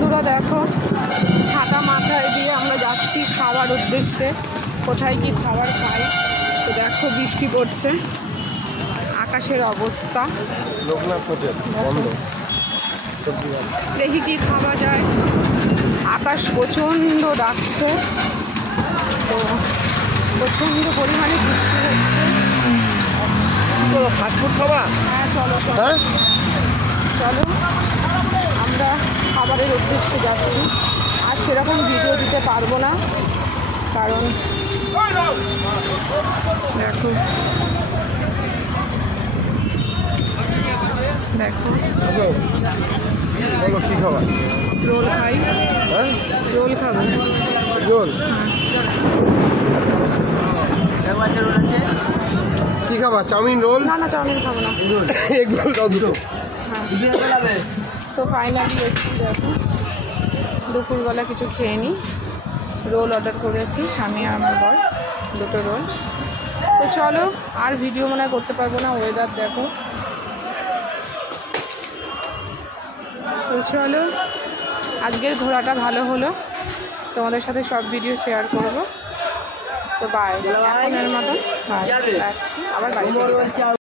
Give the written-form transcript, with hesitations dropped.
বন্ধুরা দেখো, ছাতা মাথায় দিয়ে আমরা যাচ্ছি খাওয়ার উদ্দেশ্যে। কোথায় কি খাবার খাই তো দেখো, বৃষ্টি পড়ছে, আকাশের অবস্থা। দেখি কি খাওয়া যায়। আকাশ প্রচণ্ড ডাকছে, তো প্রচণ্ড পরিমাণে বৃষ্টি হচ্ছে। ফাস্টফুড খাবা? হ্যাঁ চলো চলো চলো, আমরা খাবারের উদ্দেশ্যে যাচ্ছি। আর সেরকম ভিডিও দিতে পারবো না, কারণ দেখো দেখো বলো কি খাবা? রোল খাই। হ্যাঁ রোল খাবো। রোল কি খাবা? Chowmein roll? না না, চাউমিন খাবো না। এগ রোল দাও দুটো। হ্যাঁ, তো ফাইনালি এসছি। দেখো দুপুরবেলা কিছু খেয়ে নিই। রোল অর্ডার করেছি আমি আর আমার বর, দুটো রোল। তো চলো, আর ভিডিও মনে হয় করতে পারবো না, ওয়েদার দেখো। তো চলো, আজকের ঘোরাটা ভালো হলো, তোমাদের সাথে সব ভিডিও শেয়ার করব। তো বাই, এখনের মতন বাই, রাখছি, আবার বাড়ি।